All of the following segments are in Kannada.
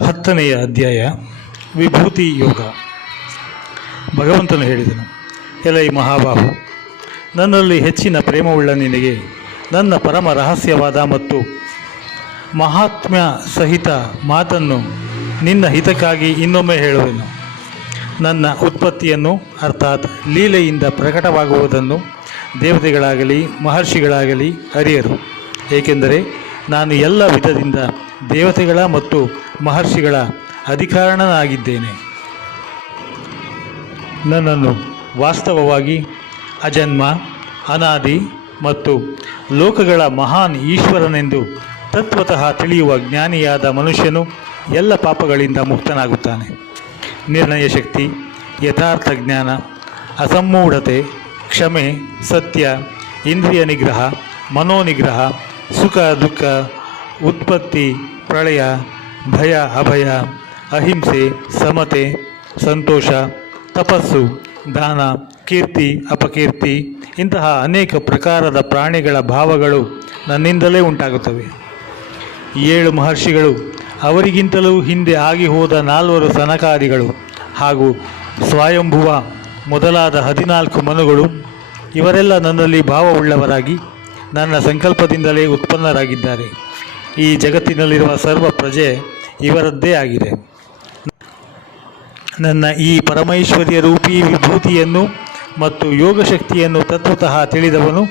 10ನೆಯ ಅಧ್ಯಾಯ ವಿಭೂತಿ ಯೋಗ. ಭಗವಂತನು ಹೇಳಿದನು, ಎಲೈ ಮಹಾಬಾಹು, ನನ್ನಲ್ಲಿ ಹೆಚ್ಚಿನ ಪ್ರೇಮವುಳ್ಳ ನಿನಗೆ ನನ್ನ ಪರಮ ರಹಸ್ಯವಾದ ಮತ್ತು ಮಹಾತ್ಮ್ಯ ಸಹಿತ ಮಾತನ್ನು ನಿನ್ನ ಹಿತಕ್ಕಾಗಿ ಇನ್ನೊಮ್ಮೆ ಹೇಳುವೆನು. ನನ್ನ ಉತ್ಪತ್ತಿಯನ್ನು ಅರ್ಥಾತ್ ಲೀಲೆಯಿಂದ ಪ್ರಕಟವಾಗುವುದನ್ನು ದೇವತೆಗಳಾಗಲಿ ಮಹರ್ಷಿಗಳಾಗಲಿ ಅರಿಯರು, ಏಕೆಂದರೆ ನಾನು ಎಲ್ಲ ವಿಧದಿಂದ ದೇವತೆಗಳ ಮತ್ತು ಮಹರ್ಷಿಗಳ ಅಧಿಕಾರಣನಾಗಿದ್ದೇನೆ. ನನ್ನನ್ನು ವಾಸ್ತವವಾಗಿ ಅಜನ್ಮ, ಅನಾದಿ ಮತ್ತು ಲೋಕಗಳ ಮಹಾನ್ ಈಶ್ವರನೆಂದು ತತ್ವತಃ ತಿಳಿಯುವ ಜ್ಞಾನಿಯಾದ ಮನುಷ್ಯನು ಎಲ್ಲ ಪಾಪಗಳಿಂದ ಮುಕ್ತನಾಗುತ್ತಾನೆ. ನಿರ್ಣಯ ಶಕ್ತಿ, ಯಥಾರ್ಥ ಜ್ಞಾನ, ಅಸಮ್ಮೂಢತೆ, ಕ್ಷಮೆ, ಸತ್ಯ, ಇಂದ್ರಿಯ ನಿಗ್ರಹ, ಮನೋನಿಗ್ರಹ, ಸುಖ ದುಃಖ, ಉತ್ಪತ್ತಿ ಪ್ರಳಯ, ಭಯ ಅಭಯ, ಅಹಿಂಸೆ, ಸಮತೆ, ಸಂತೋಷ, ತಪಸ್ಸು, ದಾನ, ಕೀರ್ತಿ ಅಪಕೀರ್ತಿ ಇಂತಹ ಅನೇಕ ಪ್ರಕಾರದ ಪ್ರಾಣಿಗಳ ಭಾವಗಳು ನನ್ನಿಂದಲೇ ಉಂಟಾಗುತ್ತವೆ. 7 ಮಹರ್ಷಿಗಳು, ಅವರಿಗಿಂತಲೂ ಹಿಂದೆ ಆಗಿ ಹೋದ 4 ಸನಕಾದಿಗಳು ಹಾಗೂ ಸ್ವಯಂಭುವ ಮೊದಲಾದ 14 ಮನುಗಳು, ಇವರೆಲ್ಲ ನನ್ನಲ್ಲಿ ಭಾವವುಳ್ಳವರಾಗಿ ನನ್ನ ಸಂಕಲ್ಪದಿಂದಲೇ ಉತ್ಪನ್ನರಾಗಿದ್ದಾರೆ. ಈ ಜಗತ್ತಿನಲ್ಲಿರುವ ಸರ್ವ ಪ್ರಜೆ ಇವರದ್ದೇ ಆಗಿದೆ. ನನ್ನ ಈ ಪರಮೈಶ್ವರ್ಯ ರೂಪಿ ವಿಭೂತಿಯನ್ನು ಮತ್ತು ಯೋಗಶಕ್ತಿಯನ್ನು ತತ್ವತಃ ತಿಳಿದವನು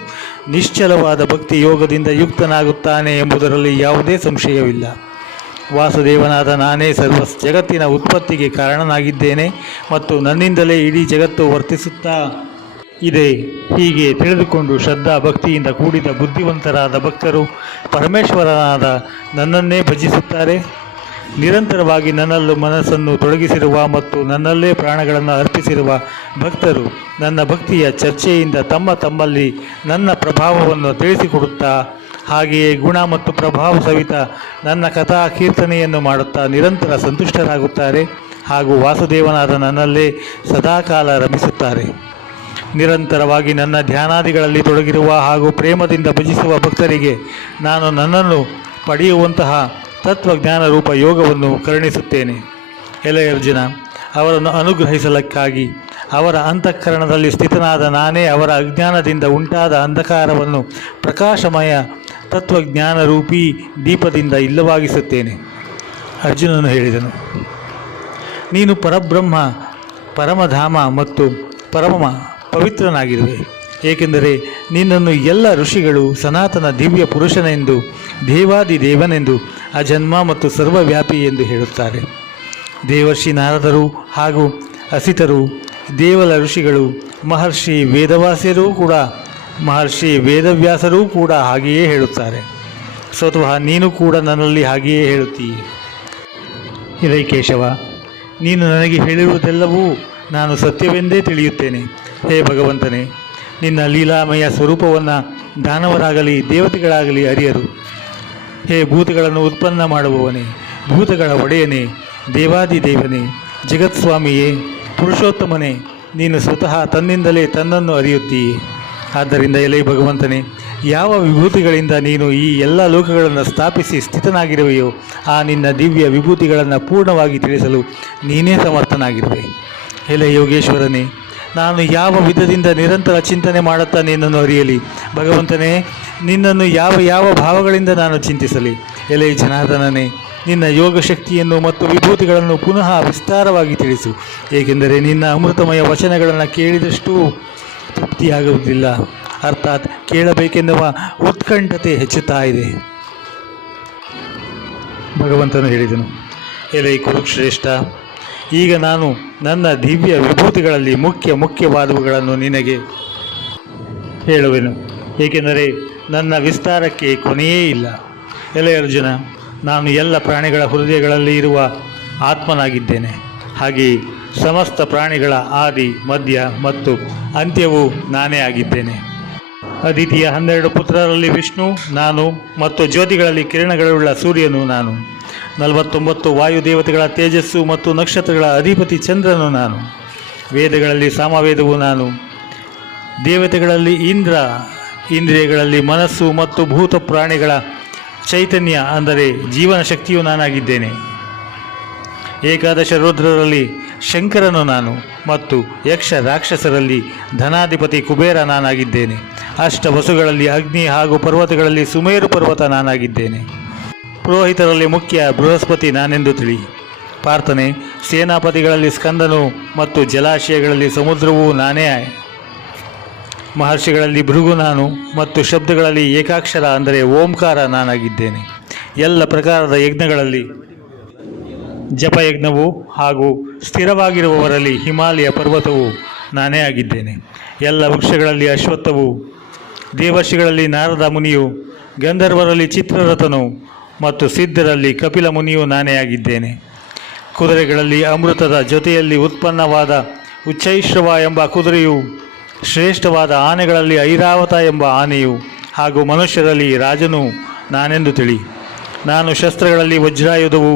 ನಿಶ್ಚಲವಾದ ಭಕ್ತಿ ಯೋಗದಿಂದ ಯುಕ್ತನಾಗುತ್ತಾನೆ ಎಂಬುದರಲ್ಲಿ ಯಾವುದೇ ಸಂಶಯವಿಲ್ಲ. ವಾಸುದೇವನಾದ ನಾನೇ ಸರ್ವ ಜಗತ್ತಿನ ಉತ್ಪತ್ತಿಗೆ ಕಾರಣನಾಗಿದ್ದೇನೆ ಮತ್ತು ನನ್ನಿಂದಲೇ ಇಡೀ ಜಗತ್ತು ವರ್ತಿಸುತ್ತಾ ಇದೆ. ಹೀಗೆ ತಿಳಿದುಕೊಂಡು ಶ್ರದ್ಧಾ ಭಕ್ತಿಯಿಂದ ಕೂಡಿದ ಬುದ್ಧಿವಂತರಾದ ಭಕ್ತರು ಪರಮೇಶ್ವರನಾದ ನನ್ನನ್ನೇ ಭಜಿಸುತ್ತಾರೆ. ನಿರಂತರವಾಗಿ ನನ್ನಲ್ಲೂ ಮನಸ್ಸನ್ನು ತೊಡಗಿಸಿರುವ ಮತ್ತು ನನ್ನಲ್ಲೇ ಪ್ರಾಣಗಳನ್ನು ಅರ್ಪಿಸಿರುವ ಭಕ್ತರು ನನ್ನ ಭಕ್ತಿಯ ಚರ್ಚೆಯಿಂದ ತಮ್ಮಲ್ಲಿ ನನ್ನ ಪ್ರಭಾವವನ್ನು ತಿಳಿಸಿಕೊಡುತ್ತಾ, ಹಾಗೆಯೇ ಗುಣ ಮತ್ತು ಪ್ರಭಾವ ಸಹಿತ ನನ್ನ ಕಥಾ ಕೀರ್ತನೆಯನ್ನು ಮಾಡುತ್ತಾ ನಿರಂತರ ಸಂತುಷ್ಟರಾಗುತ್ತಾರೆ ಹಾಗೂ ವಾಸುದೇವನಾದ ನನ್ನಲ್ಲೇ ಸದಾಕಾಲ ರಮಿಸುತ್ತಾರೆ. ನಿರಂತರವಾಗಿ ನನ್ನ ಧ್ಯಾನಾದಿಗಳಲ್ಲಿ ತೊಡಗಿರುವ ಹಾಗೂ ಪ್ರೇಮದಿಂದ ಭಜಿಸುವ ಭಕ್ತರಿಗೆ ನಾನು ನನ್ನನ್ನು ಪಡೆಯುವಂತಹ ತತ್ವಜ್ಞಾನ ರೂಪ ಯೋಗವನ್ನು ಕರುಣಿಸುತ್ತೇನೆ. ಎಲೆ ಅರ್ಜುನ, ಅವರನ್ನು ಅನುಗ್ರಹಿಸಲಿಕ್ಕಾಗಿ ಅವರ ಅಂತಃಕರಣದಲ್ಲಿ ಸ್ಥಿತನಾದ ನಾನೇ ಅವರ ಅಜ್ಞಾನದಿಂದ ಉಂಟಾದ ಅಂಧಕಾರವನ್ನು ಪ್ರಕಾಶಮಯ ತತ್ವಜ್ಞಾನ ರೂಪಿ ದೀಪದಿಂದ ಇಲ್ಲವಾಗಿಸುತ್ತೇನೆ. ಅರ್ಜುನನು ಹೇಳಿದನು, ನೀನು ಪರಬ್ರಹ್ಮ, ಪರಮಧಾಮ ಮತ್ತು ಪರಮ ಪವಿತ್ರನಾಗಿರುವೆ, ಏಕೆಂದರೆ ನಿನ್ನನ್ನು ಎಲ್ಲ ಋಷಿಗಳು ಸನಾತನ ದಿವ್ಯ ಪುರುಷನೆಂದು, ದೇವಾದಿ ದೇವನೆಂದು, ಅಜನ್ಮ ಮತ್ತು ಸರ್ವವ್ಯಾಪಿ ಎಂದು ಹೇಳುತ್ತಾರೆ. ದೇವರ್ಷಿ ನಾರದರು ಹಾಗೂ ಅಸಿತರು, ದೇವಲ ಋಷಿಗಳು, ಮಹರ್ಷಿ ವೇದವ್ಯಾಸರೂ ಕೂಡ ಹಾಗೆಯೇ ಹೇಳುತ್ತಾರೆ. ಸ್ವತಃ ನೀನು ಕೂಡ ನನ್ನಲ್ಲಿ ಹಾಗೆಯೇ ಹೇಳುತ್ತೀಯೆ. ಇಲೈ ಕೇಶವ, ನೀನು ನನಗೆ ಹೇಳಿರುವುದೆಲ್ಲವೂ ನಾನು ಸತ್ಯವೆಂದೇ ತಿಳಿಯುತ್ತೇನೆ. ಹೇ ಭಗವಂತನೇ, ನಿನ್ನ ಲೀಲಾಮಯ ಸ್ವರೂಪವನ್ನು ದಾನವರಾಗಲಿ ದೇವತೆಗಳಾಗಲಿ ಅರಿಯರು. ಹೇ ಭೂತಗಳನ್ನು ಉತ್ಪನ್ನ ಮಾಡುವವನೇ, ಭೂತಗಳ ಒಡೆಯನೇ, ದೇವಾದಿ ದೇವನೇ, ಜಗತ್ಸ್ವಾಮಿಯೇ, ಪುರುಷೋತ್ತಮನೇ, ನೀನು ಸ್ವತಃ ತನ್ನಿಂದಲೇ ತನ್ನನ್ನು ಅರಿಯುತ್ತೀಯೇ. ಆದ್ದರಿಂದ ಎಲೈ ಭಗವಂತನೇ, ಯಾವ ವಿಭೂತಿಗಳಿಂದ ನೀನು ಈ ಎಲ್ಲ ಲೋಕಗಳನ್ನು ಸ್ಥಾಪಿಸಿ ಸ್ಥಿತನಾಗಿರುವೆಯೋ ಆ ನಿನ್ನ ದಿವ್ಯ ವಿಭೂತಿಗಳನ್ನು ಪೂರ್ಣವಾಗಿ ತಿಳಿಸಲು ನೀನೇ ಸಮರ್ಥನಾಗಿರುವೆ. ಎಲೈ ಯೋಗೇಶ್ವರನೇ, ನಾನು ಯಾವ ವಿಧದಿಂದ ನಿರಂತರ ಚಿಂತನೆ ಮಾಡುತ್ತಾ ನಿನ್ನನ್ನು ಅರಿಯಲಿ. ಭಗವಂತನೇ, ನಿನ್ನನ್ನು ಯಾವ ಭಾವಗಳಿಂದ ನಾನು ಚಿಂತಿಸಲಿ. ಎಲೈ ಜನಾರ್ದನನೇ, ನಿನ್ನ ಯೋಗ ಶಕ್ತಿಯನ್ನು ಮತ್ತು ವಿಭೂತಿಗಳನ್ನು ಪುನಃ ವಿಸ್ತಾರವಾಗಿ ತಿಳಿಸು, ಏಕೆಂದರೆ ನಿನ್ನ ಅಮೃತಮಯ ವಚನಗಳನ್ನು ಕೇಳಿದಷ್ಟೂ ತೃಪ್ತಿಯಾಗುವುದಿಲ್ಲ. ಅರ್ಥಾತ್ ಕೇಳಬೇಕೆನ್ನುವ ಉತ್ಕಂಠತೆ ಹೆಚ್ಚುತ್ತಾ ಇದೆ. ಭಗವಂತನು ಹೇಳಿದನು, ಎಲೈ ಕುರುಶ್ರೇಷ್ಠ, ಈಗ ನಾನು ನನ್ನ ದಿವ್ಯ ವಿಭೂತಿಗಳಲ್ಲಿ ಮುಖ್ಯವಾದವುಗಳನ್ನು ನಿನಗೆ ಹೇಳುವೆನು, ಏಕೆಂದರೆ ನನ್ನ ವಿಸ್ತಾರಕ್ಕೆ ಕೊನೆಯೇ ಇಲ್ಲ. ಎಲೆ ಅರ್ಜುನ, ನಾನು ಎಲ್ಲ ಪ್ರಾಣಿಗಳ ಹೃದಯಗಳಲ್ಲಿ ಇರುವ ಆತ್ಮನಾಗಿದ್ದೇನೆ. ಹಾಗೆಯೇ ಸಮಸ್ತ ಪ್ರಾಣಿಗಳ ಆದಿ, ಮಧ್ಯ ಮತ್ತು ಅಂತ್ಯವೂ ನಾನೇ ಆಗಿದ್ದೇನೆ. ಅದಿತಿಯ 12 ಪುತ್ರರಲ್ಲಿ ವಿಷ್ಣು ನಾನು ಮತ್ತು ಜ್ಯೋತಿಗಳಲ್ಲಿ ಕಿರಣಗಳುಳ್ಳ ಸೂರ್ಯನು ನಾನು. 49 ವಾಯುದೇವತೆಗಳ ತೇಜಸ್ಸು ಮತ್ತು ನಕ್ಷತ್ರಗಳ ಅಧಿಪತಿ ಚಂದ್ರನು ನಾನು. ವೇದಗಳಲ್ಲಿ ಸಾಮವೇದವು ನಾನು. ದೇವತೆಗಳಲ್ಲಿ ಇಂದ್ರ, ಇಂದ್ರಿಯಗಳಲ್ಲಿ ಮನಸ್ಸು ಮತ್ತು ಭೂತ ಪ್ರಾಣಿಗಳ ಚೈತನ್ಯ ಅಂದರೆ ಜೀವನ ಶಕ್ತಿಯು ನಾನಾಗಿದ್ದೇನೆ. ಏಕಾದಶ ರುದ್ರರಲ್ಲಿ ಶಂಕರನು ನಾನು ಮತ್ತು ಯಕ್ಷ ರಾಕ್ಷಸರಲ್ಲಿ ಧನಾಧಿಪತಿ ಕುಬೇರ ನಾನಾಗಿದ್ದೇನೆ. ಅಷ್ಟ ವಸುಗಳಲ್ಲಿ ಅಗ್ನಿ ಹಾಗೂ ಪರ್ವತಗಳಲ್ಲಿ ಸುಮೇರು ಪರ್ವತ ನಾನಾಗಿದ್ದೇನೆ. ಪುರೋಹಿತರಲ್ಲಿ ಮುಖ್ಯ ಬೃಹಸ್ಪತಿ ನಾನೆಂದು ತಿಳಿ. ಪ್ರಾರ್ಥನೆ: ಸೇನಾಪತಿಗಳಲ್ಲಿ ಸ್ಕಂದನು ಮತ್ತು ಜಲಾಶಯಗಳಲ್ಲಿ ಸಮುದ್ರವೂ ನಾನೇ. ಮಹರ್ಷಿಗಳಲ್ಲಿ ಭೃಗು ನಾನು ಮತ್ತು ಶಬ್ದಗಳಲ್ಲಿ ಏಕಾಕ್ಷರ ಅಂದರೆ ಓಂಕಾರ ನಾನಾಗಿದ್ದೇನೆ. ಎಲ್ಲ ಪ್ರಕಾರದ ಯಜ್ಞಗಳಲ್ಲಿ ಜಪಯಜ್ಞವು ಹಾಗೂ ಸ್ಥಿರವಾಗಿರುವವರಲ್ಲಿ ಹಿಮಾಲಯ ಪರ್ವತವು ನಾನೇ ಆಗಿದ್ದೇನೆ. ಎಲ್ಲ ವೃಕ್ಷಗಳಲ್ಲಿ ಅಶ್ವತ್ಥವು, ದೇವರ್ಷಿಗಳಲ್ಲಿ ನಾರದ ಮುನಿಯು, ಗಂಧರ್ವರಲ್ಲಿ ಚಿತ್ರರಥನು ಮತ್ತು ಸಿದ್ಧರಲ್ಲಿ ಕಪಿಲ ಮುನಿಯು ನಾನೇ ಆಗಿದ್ದೇನೆ. ಕುದುರೆಗಳಲ್ಲಿ ಅಮೃತದ ಜೊತೆಯಲ್ಲಿ ಉತ್ಪನ್ನವಾದ ಉಚ್ಚೈಶ್ರವ ಎಂಬ ಕುದುರೆಯು, ಶ್ರೇಷ್ಠವಾದ ಆನೆಗಳಲ್ಲಿ ಐರಾವತ ಎಂಬ ಆನೆಯು ಹಾಗೂ ಮನುಷ್ಯರಲ್ಲಿ ರಾಜನು ನಾನೆಂದು ತಿಳಿ. ನಾನು ಶಸ್ತ್ರಗಳಲ್ಲಿ ವಜ್ರಾಯುಧವು,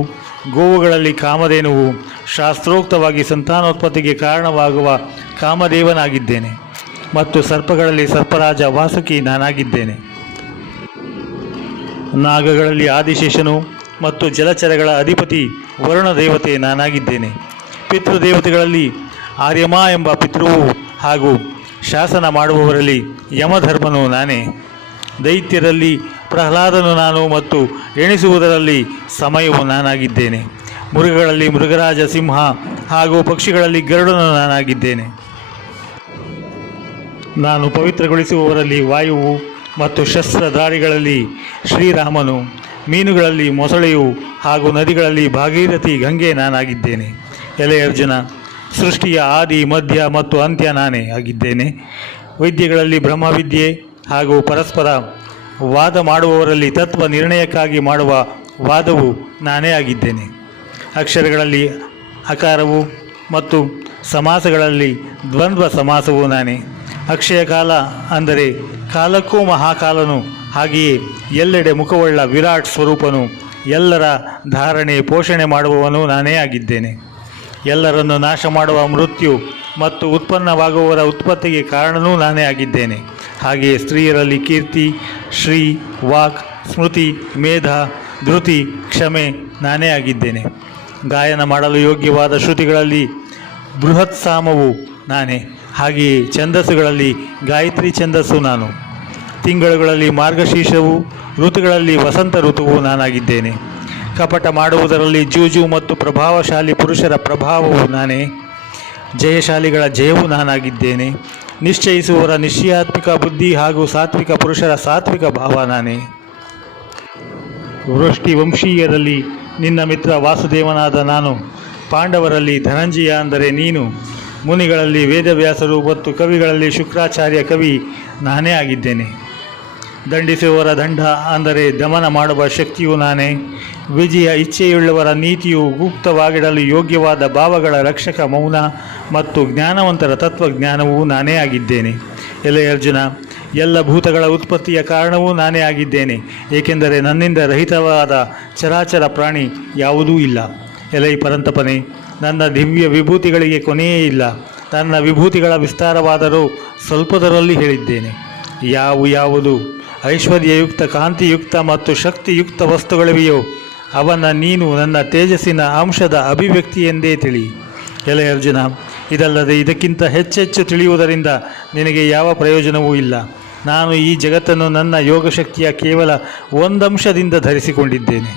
ಗೋವುಗಳಲ್ಲಿ ಕಾಮಧೇನುವು, ಶಾಸ್ತ್ರೋಕ್ತವಾಗಿ ಸಂತಾನೋತ್ಪತ್ತಿಗೆ ಕಾರಣವಾಗುವ ಕಾಮದೇವನಾಗಿದ್ದೇನೆ ಮತ್ತು ಸರ್ಪಗಳಲ್ಲಿ ಸರ್ಪರಾಜ ವಾಸುಕಿ ನಾನಾಗಿದ್ದೇನೆ. ನಾಗಗಳಲ್ಲಿ ಆದಿಶೇಷನು ಮತ್ತು ಜಲಚರಗಳ ಅಧಿಪತಿ ವರುಣ ದೇವತೆ ನಾನಾಗಿದ್ದೇನೆ. ಪಿತೃದೇವತೆಗಳಲ್ಲಿ ಆರ್ಯಮ ಎಂಬ ಪಿತೃವು ಹಾಗೂ ಶಾಸನ ಮಾಡುವವರಲ್ಲಿ ಯಮಧರ್ಮನು ನಾನೇ. ದೈತ್ಯರಲ್ಲಿ ಪ್ರಹ್ಲಾದನು ನಾನು ಮತ್ತು ಎಣಿಸುವುದರಲ್ಲಿ ಸಮಯವು ನಾನಾಗಿದ್ದೇನೆ. ಮೃಗಗಳಲ್ಲಿ ಮೃಗರಾಜ ಸಿಂಹ ಹಾಗೂ ಪಕ್ಷಿಗಳಲ್ಲಿ ಗರುಡನು ನಾನಾಗಿದ್ದೇನೆ. ನಾನು ಪವಿತ್ರಗೊಳಿಸುವವರಲ್ಲಿ ವಾಯುವು ಮತ್ತು ಶಸ್ತ್ರಧಾರಿಗಳಲ್ಲಿ ಶ್ರೀರಾಮನು, ಮೀನುಗಳಲ್ಲಿ ಮೊಸಳೆಯು ಹಾಗೂ ನದಿಗಳಲ್ಲಿ ಭಾಗೀರಥಿ ಗಂಗೆ ನಾನಾಗಿದ್ದೇನೆ. ಎಲೆ ಅರ್ಜುನ, ಸೃಷ್ಟಿಯ ಆದಿ ಮಧ್ಯ ಮತ್ತು ಅಂತ್ಯ ನಾನೇ ಆಗಿದ್ದೇನೆ. ವಿದ್ಯೆಗಳಲ್ಲಿ ಬ್ರಹ್ಮವಿದ್ಯೆ ಹಾಗೂ ಪರಸ್ಪರ ವಾದ ಮಾಡುವವರಲ್ಲಿ ತತ್ವ ನಿರ್ಣಯಕ್ಕಾಗಿ ಮಾಡುವ ವಾದವು ನಾನೇ ಆಗಿದ್ದೇನೆ. ಅಕ್ಷರಗಳಲ್ಲಿ ಅಕಾರವು ಮತ್ತು ಸಮಾಸಗಳಲ್ಲಿ ದ್ವಂದ್ವ ಸಮಾಸವು ನಾನೇ. ಅಕ್ಷಯ ಕಾಲ ಅಂದರೆ ಕಾಲಕ್ಕೂ ಮಹಾಕಾಲನು, ಹಾಗೆಯೇ ಎಲ್ಲೆಡೆ ಮುಖವುಳ್ಳ ವಿರಾಟ್ ಸ್ವರೂಪನು, ಎಲ್ಲರ ಧಾರಣೆ ಪೋಷಣೆ ಮಾಡುವವನು ನಾನೇ ಆಗಿದ್ದೇನೆ. ಎಲ್ಲರನ್ನು ನಾಶ ಮಾಡುವ ಮೃತ್ಯು ಮತ್ತು ಉತ್ಪನ್ನವಾಗುವವರ ಉತ್ಪತ್ತಿಗೆ ಕಾರಣನೂ ನಾನೇ ಆಗಿದ್ದೇನೆ. ಹಾಗೆಯೇ ಸ್ತ್ರೀಯರಲ್ಲಿ ಕೀರ್ತಿ, ಶ್ರೀ, ವಾಕ್, ಸ್ಮೃತಿ, ಮೇಧ, ಧೃತಿ, ಕ್ಷಮೆ ನಾನೇ ಆಗಿದ್ದೇನೆ. ಗಾಯನ ಮಾಡಲು ಯೋಗ್ಯವಾದ ಶ್ರುತಿಗಳಲ್ಲಿ ಬೃಹತ್ ಸಾಮವು ನಾನೇ. ಹಾಗೆಯೇ ಛಂದಸ್ಸುಗಳಲ್ಲಿ ಗಾಯತ್ರಿ ಛಂದಸ್ಸು ನಾನು. ತಿಂಗಳುಗಳಲ್ಲಿ ಮಾರ್ಗಶೀರ್ಷವು, ಋತುಗಳಲ್ಲಿ ವಸಂತ ಋತುವು ನಾನಾಗಿದ್ದೇನೆ. ಕಪಟ ಮಾಡುವುದರಲ್ಲಿ ಜೂಜು ಮತ್ತು ಪ್ರಭಾವಶಾಲಿ ಪುರುಷರ ಪ್ರಭಾವವು ನಾನೇ. ಜಯಶಾಲಿಗಳ ಜಯವೂ ನಾನಾಗಿದ್ದೇನೆ. ನಿಶ್ಚಯಿಸುವವರ ನಿಶ್ಚಯಾತ್ಮಿಕ ಬುದ್ಧಿ ಹಾಗೂ ಸಾತ್ವಿಕ ಪುರುಷರ ಸಾತ್ವಿಕ ಭಾವ ನಾನೇ. ವೃಷ್ಟಿ ವಂಶೀಯರಲ್ಲಿ ನಿನ್ನ ಮಿತ್ರ ವಾಸುದೇವನಾದ ನಾನು. ಪಾಂಡವರಲ್ಲಿ ಧನಂಜಯ ಅಂದರೆ ನೀನು. ಮುನಿಗಳಲ್ಲಿ ವೇದವ್ಯಾಸರು ಮತ್ತು ಕವಿಗಳಲ್ಲಿ ಶುಕ್ರಾಚಾರ್ಯ ಕವಿ ನಾನೇ ಆಗಿದ್ದೇನೆ. ದಂಡಿಸುವವರ ದಂಡ ಅಂದರೆ ದಮನ ಮಾಡುವ ಶಕ್ತಿಯು ನಾನೇ. ವಿಜಯ ಇಚ್ಛೆಯುಳ್ಳವರ ನೀತಿಯು ಗುಪ್ತವಾಗಿಡಲು ಯೋಗ್ಯವಾದ ಭಾವಗಳ ರಕ್ಷಕ ಮೌನ ಮತ್ತು ಜ್ಞಾನವಂತರ ತತ್ವಜ್ಞಾನವೂ ನಾನೇ ಆಗಿದ್ದೇನೆ. ಎಲೆ ಅರ್ಜುನ, ಎಲ್ಲ ಭೂತಗಳ ಉತ್ಪತ್ತಿಯ ಕಾರಣವೂ ನಾನೇ ಆಗಿದ್ದೇನೆ, ಏಕೆಂದರೆ ನನ್ನಿಂದ ರಹಿತವಾದ ಚರಾಚರ ಪ್ರಾಣಿ ಯಾವುದೂ ಇಲ್ಲ. ಎಲೈ ಪರಂತಪನೆ, ನನ್ನ ದಿವ್ಯ ವಿಭೂತಿಗಳಿಗೆ ಕೊನೆಯೇ ಇಲ್ಲ. ನನ್ನ ವಿಭೂತಿಗಳ ವಿಸ್ತಾರವಾದರೂ ಸ್ವಲ್ಪದರಲ್ಲಿ ಹೇಳಿದ್ದೇನೆ. ಯಾವುದು ಐಶ್ವರ್ಯಯುಕ್ತ, ಕಾಂತಿಯುಕ್ತ ಮತ್ತು ಶಕ್ತಿಯುಕ್ತ ವಸ್ತುಗಳಿವೆಯೋ ಅವನ್ನ ನೀನು ನನ್ನ ತೇಜಸ್ಸಿನ ಅಂಶದ ಅಭಿವ್ಯಕ್ತಿ ಎಂದೇ ತಿಳಿ. ಎಲೆ ಅರ್ಜುನ, ಇದಲ್ಲದೆ ಇದಕ್ಕಿಂತ ಹೆಚ್ಚೆಚ್ಚು ತಿಳಿಯುವುದರಿಂದ ನಿನಗೆ ಯಾವ ಪ್ರಯೋಜನವೂ ಇಲ್ಲ. ನಾನು ಈ ಜಗತ್ತನ್ನು ನನ್ನ ಯೋಗಶಕ್ತಿಯ ಕೇವಲ ಒಂದಂಶದಿಂದ ಧರಿಸಿಕೊಂಡಿದ್ದೇನೆ.